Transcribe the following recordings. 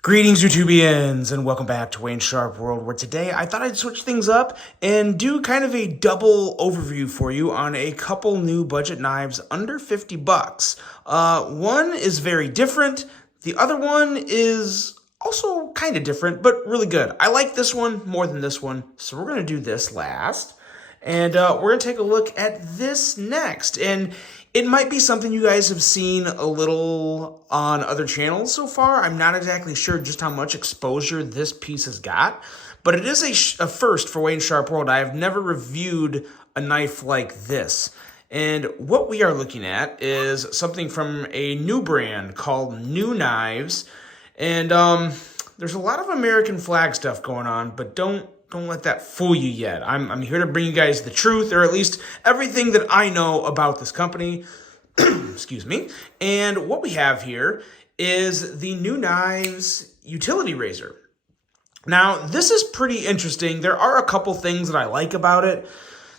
Greetings, YouTubians, and welcome back to Wayne Sharp World, where today I thought I'd switch things up and do kind of a double overview for you on a couple new budget knives under 50 bucks. One is very different. The other one is also kind of different, but really good. I like this one more than this one, so we're going to do this last. And we're going to take a look at this next. And it might be something you guys have seen a little on other channels so far. I'm not exactly sure just how much exposure this piece has got, but it is a first for Wayne Sharp World. I have never reviewed a knife like this. And what we are looking at is something from a new brand called New Knives. And there's a lot of American flag stuff going on, but don't let that fool you yet. I'm here to bring you guys the truth, or at least everything that I know about this company. Excuse me. And what we have here is the New Knives utility razor. Now, this is pretty interesting. There are a couple things that I like about it.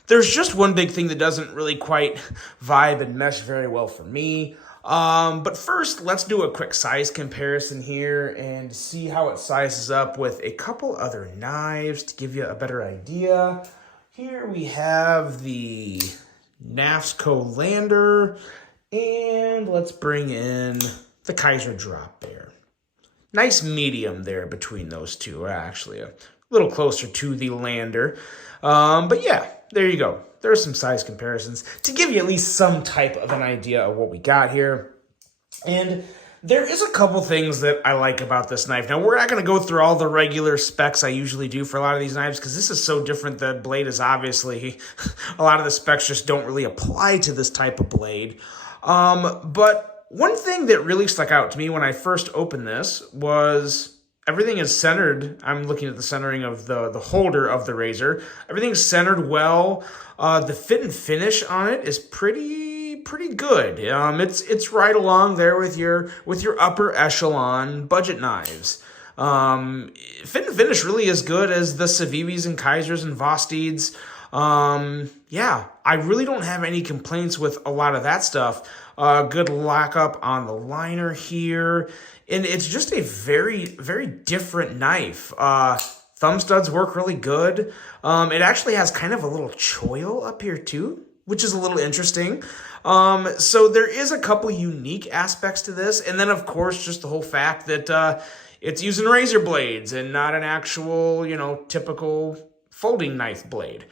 There's just one big thing that doesn't really quite vibe and mesh very well for me. But first, let's do a quick size comparison here and see how it sizes up with a couple other knives to give you a better idea. Here we have the NAFSCO Lander, and let's bring in the Kaiser Drop Bear. Nice medium there between those two, actually a little closer to the Lander. But yeah, there you go. There are some size comparisons to give you at least some type of an idea of what we got here. And there is a couple things that I like about this knife. Now, we're not going to go through all the regular specs I usually do for a lot of these knives because this is so different. The blade is obviously, a lot of the specs just don't really apply to this type of blade. But one thing that really stuck out to me when I first opened this was everything is centered. I'm looking at the centering of the holder of the razor. Everything's centered well. The fit and finish on it is pretty good. It's right along there with your upper echelon budget knives. Fit and finish really as good as the Civivis and Kaisers and Vostids. Yeah, I really don't have any complaints with a lot of that stuff. Good lockup on the liner here. And it's just a very, very different knife. Thumb studs work really good. It actually has kind of a little choil up here too, which is a little interesting. So there is a couple unique aspects to this. And then, of course, just the whole fact that it's using razor blades and not an actual, typical folding knife blade.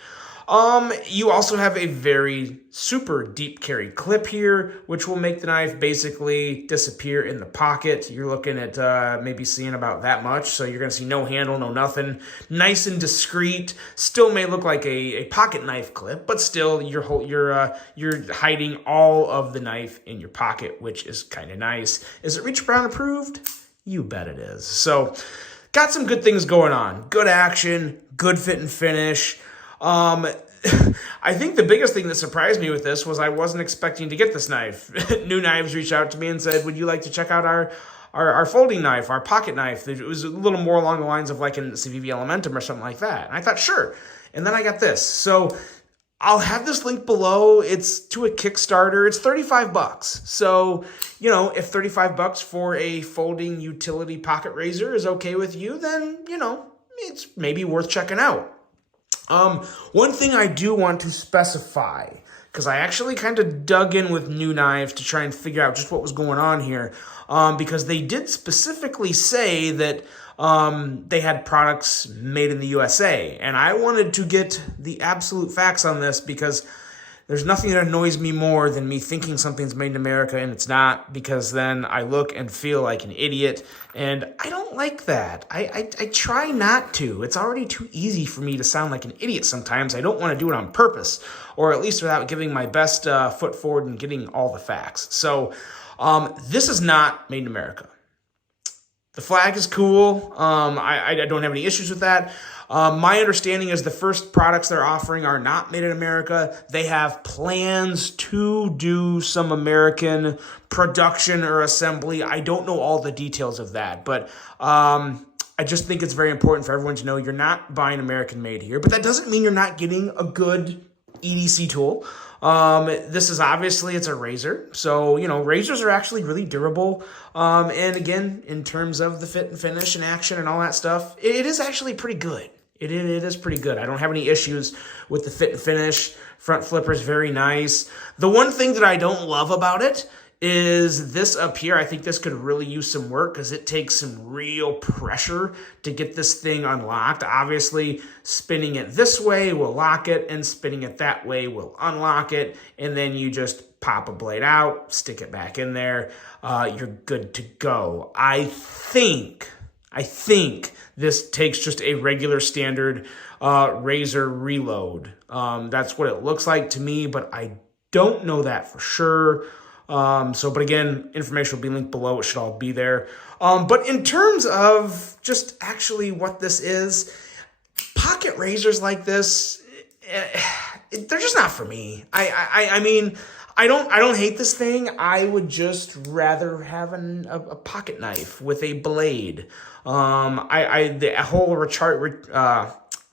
You also have a very super deep carry clip here, which will make the knife basically disappear in the pocket. You're looking at maybe seeing about that much, so you're going to see no handle, no nothing. Nice and discreet. Still may look like a pocket knife clip, but still you're hiding all of the knife in your pocket, which is kind of nice. Is it Reach Brown approved? You bet it is. So, got some good things going on. Good action, good fit and finish. I think the biggest thing that surprised me with this was I wasn't expecting to get this knife. New Knives reached out to me and said, would you like to check out our folding knife, our pocket knife? It was a little more along the lines of like an Civivi Elementum or something like that. And I thought, sure. And then I got this. So I'll have this link below. It's to a Kickstarter. It's 35 bucks. So, if 35 bucks for a folding utility pocket razor is okay with you, then, it's maybe worth checking out. One thing I do want to specify, because I actually kind of dug in with New Knives to try and figure out just what was going on here, because they did specifically say that they had products made in the USA, and I wanted to get the absolute facts on this because there's nothing that annoys me more than me thinking something's made in America and it's not, because then I look and feel like an idiot, and I don't like that. I try not to. It's already too easy for me to sound like an idiot sometimes. I don't want to do it on purpose, or at least without giving my best foot forward and getting all the facts. So this is not made in America. The flag is cool. I don't have any issues with that. My understanding is the first products they're offering are not made in America. They have plans to do some American production or assembly. I don't know all the details of that, but I just think it's very important for everyone to know you're not buying American made here, but that doesn't mean you're not getting a good EDC tool. This is obviously, it's a razor. So, razors are actually really durable. And again, in terms of the fit and finish and action and all that stuff, it is actually pretty good. It is pretty good. I don't have any issues with the fit and finish. Front flipper is very nice. The one thing that I don't love about it is this up here. I think this could really use some work because it takes some real pressure to get this thing unlocked. Obviously, spinning it this way will lock it, and spinning it that way will unlock it, and then you just pop a blade out, stick it back in there. You're good to go. I think this takes just a regular standard razor reload. That's what it looks like to me, but I don't know that for sure. But again, information will be linked below. It should all be there. But in terms of just actually what this is, pocket razors like this, they're just not for me. I mean, I don't hate this thing. I would just rather have a pocket knife with a blade. The whole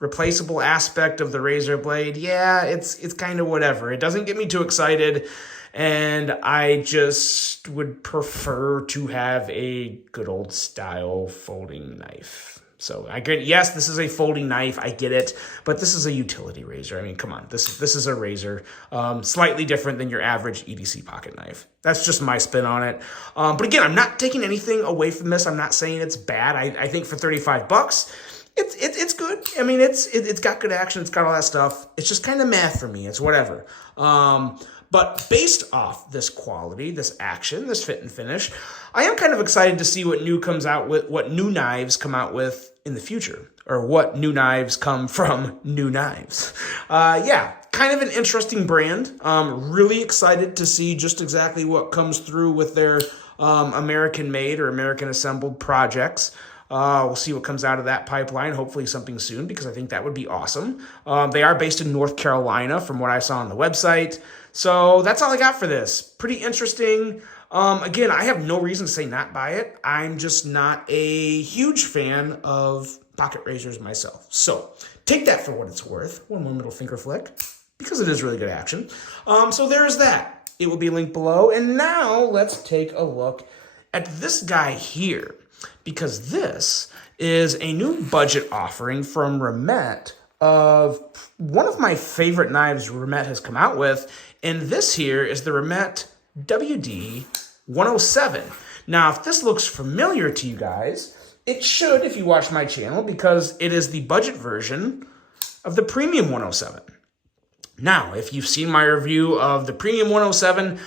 replaceable aspect of the razor blade, yeah, it's kind of whatever. It doesn't get me too excited. And I just would prefer to have a good old style folding knife. So I get, yes, this is a folding knife. I get it, but this is a utility razor. I mean, come on, this is a razor, slightly different than your average EDC pocket knife. That's just my spin on it. But again, I'm not taking anything away from this. I'm not saying it's bad. I think for $35, it's good. I mean, it's got good action. It's got all that stuff. It's just kind of meh for me. It's whatever. But based off this quality, this action, this fit and finish, I am kind of excited to see what new knives come out with in the future, or what new knives come from new knives. Yeah, kind of an interesting brand. Really excited to see just exactly what comes through with their American-made or American-assembled projects. We'll see what comes out of that pipeline, hopefully something soon, because I think that would be awesome. They are based in North Carolina from what I saw on the website. So that's all I got for this. Pretty interesting. Again, I have no reason to say not buy it. I'm just not a huge fan of pocket razors myself. So take that for what it's worth. One more middle finger flick, because it is really good action. So there's that. It will be linked below. And now let's take a look at this guy here, because this is a new budget offering from Remet of one of my favorite knives Remet has come out with, and this here is the Remet WD-107. Now, if this looks familiar to you guys, it should if you watch my channel, because it is the budget version of the Premium 107. Now, if you've seen my review of the Premium 107,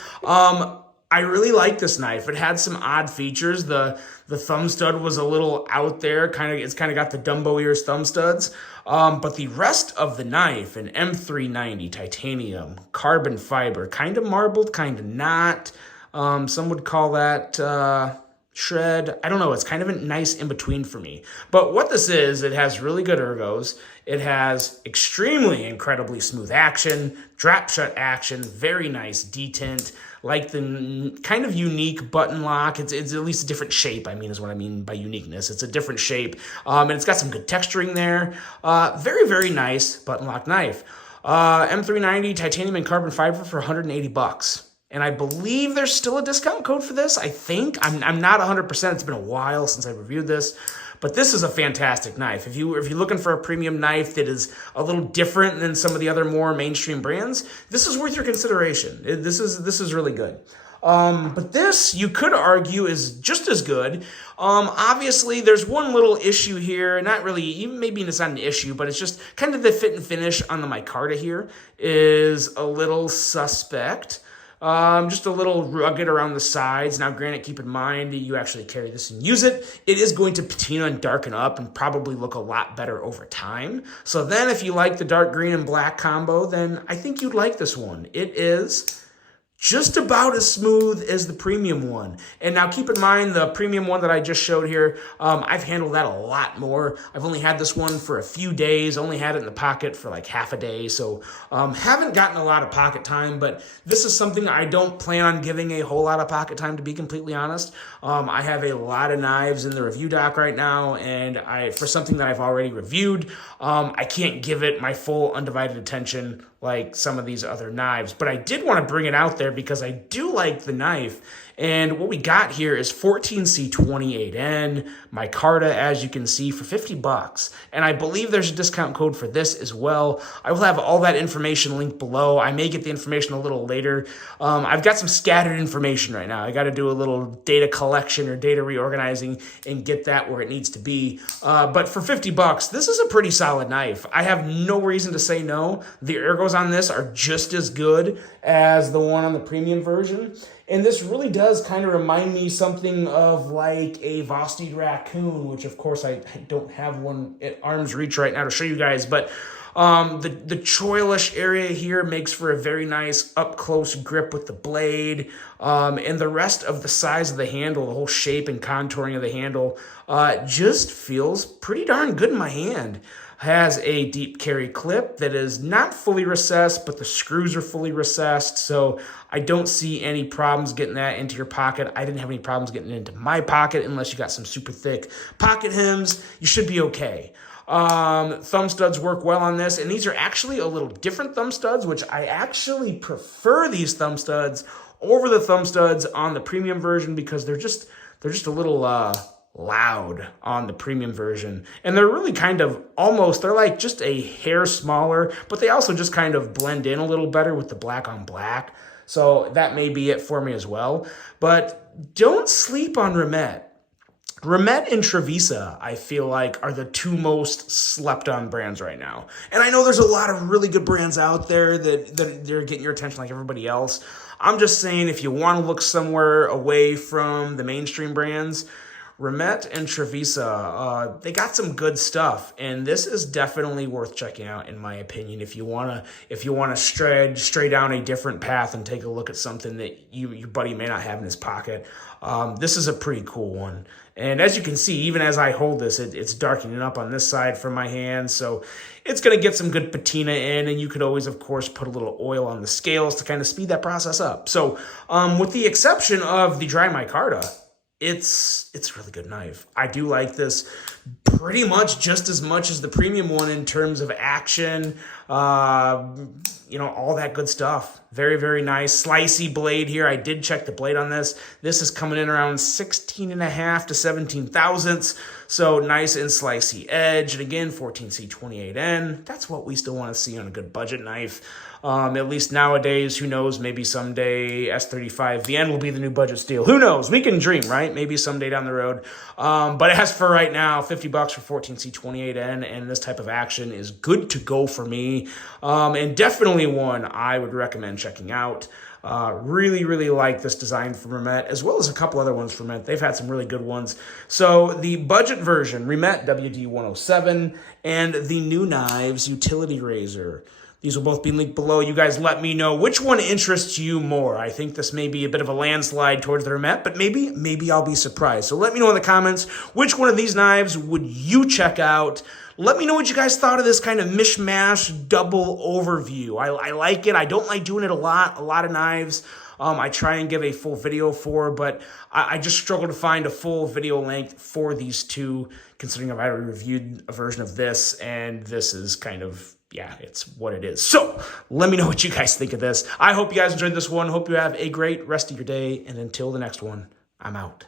I really like this knife. It had some odd features. The thumb stud was a little out there. It's kind of got the Dumbo ears thumb studs. But the rest of the knife, an M390 titanium, carbon fiber, kind of marbled, kind of not. Some would call that shred. I don't know. It's kind of a nice in-between for me. But what this is, it has really good ergos. It has incredibly smooth action, drop shut action, very nice detent, like the kind of unique button lock. It's at least a different shape, is what I mean by uniqueness. It's a different shape, and it's got some good texturing there. Very, very nice button lock knife. M390 titanium and carbon fiber for $180. And I believe there's still a discount code for this, I think. I'm not 100%. It's been a while since I reviewed this. But this is a fantastic knife. If you're looking for a premium knife that is a little different than some of the other more mainstream brands, this is worth your consideration. This is really good. But this, you could argue, is just as good. Obviously, there's one little issue here. Not really, maybe it's not an issue, but it's just kind of the fit and finish on the micarta here is a little suspect. Just a little rugged around the sides. Now, granted, keep in mind that you actually carry this and use it. It is going to patina and darken up and probably look a lot better over time. So then if you like the dark green and black combo, then I think you'd like this one. It is just about as smooth as the premium one. And now keep in mind, the premium one that I just showed here, I've handled that a lot more. I've only had this one for a few days, only had it in the pocket for like half a day, so haven't gotten a lot of pocket time, but this is something I don't plan on giving a whole lot of pocket time, to be completely honest. I have a lot of knives in the review dock right now, and for something that I've already reviewed, I can't give it my full undivided attention like some of these other knives. But I did want to bring it out there because I do like the knife. And what we got here is 14C28N, micarta, as you can see, for 50 bucks. And I believe there's a discount code for this as well. I will have all that information linked below. I may get the information a little later. I've got some scattered information right now. I got to do a little data collection or data reorganizing and get that where it needs to be. But for 50 bucks, this is a pretty solid knife. I have no reason to say no. The ergos on this are just as good as the one on the premium version. And this really does kind of remind me something of like a Vosteed Raccoon, which of course I don't have one at arm's reach right now to show you guys, but the choilish area here makes for a very nice up-close grip with the blade, and the rest of the size of the handle, the whole shape and contouring of the handle, just feels pretty darn good in my hand. Has a deep carry clip that is not fully recessed, but the screws are fully recessed, so I don't see any problems getting that into your pocket. I didn't have any problems getting it into my pocket unless you got some super thick pocket hems. You should be okay. Thumb studs work well on this, and these are actually a little different thumb studs, which I actually prefer these thumb studs over the thumb studs on the premium version because they're just a little loud on the premium version, and they're really kind of they're like just a hair smaller, but they also just kind of blend in a little better with the black on black, so that may be it for me as well. But don't sleep on Remet. Remet and Trevisa, I feel like, are the two most slept on brands right now. And I know there's a lot of really good brands out there that they're getting your attention like everybody else. I'm just saying, if you want to look somewhere away from the mainstream brands, Remet and Trevisa, they got some good stuff, and this is definitely worth checking out, in my opinion. If you wanna stray down a different path and take a look at something that your buddy may not have in his pocket, this is a pretty cool one. And as you can see, even as I hold this, it's darkening up on this side from my hand, so it's gonna get some good patina in, and you could always, of course, put a little oil on the scales to kind of speed that process up. So, with the exception of the dry micarta, it's a really good knife. I do like this pretty much just as much as the premium one in terms of action, all that good stuff. Very, very nice. Slicey blade here. I did check the blade on this. This is coming in around 16.5 to 17 thousandths. So nice and slicey edge. And again, 14C28N. That's what we still want to see on a good budget knife. At least nowadays, who knows, maybe someday S35 VN will be the new budget steel. Who knows? We can dream, right? Maybe someday down the road. But as for right now, 50 bucks for 14C28N and this type of action is good to go for me. And definitely one I would recommend checking out. Really, really like this design from Remet, as well as a couple other ones from Remet. They've had some really good ones. So the budget version, Remet WD107, and the new knives utility razor. These will both be linked below. You guys let me know which one interests you more. I think this may be a bit of a landslide towards the Remet, but maybe I'll be surprised. So let me know in the comments, which one of these knives would you check out? Let me know what you guys thought of this kind of mishmash double overview. I like it. I don't like doing it a lot of knives. I try and give a full video for, but I just struggle to find a full video length for these two, considering I've already reviewed a version of this, and this is kind of, yeah, it's what it is. So let me know what you guys think of this. I hope you guys enjoyed this one. Hope you have a great rest of your day, and until the next one, I'm out.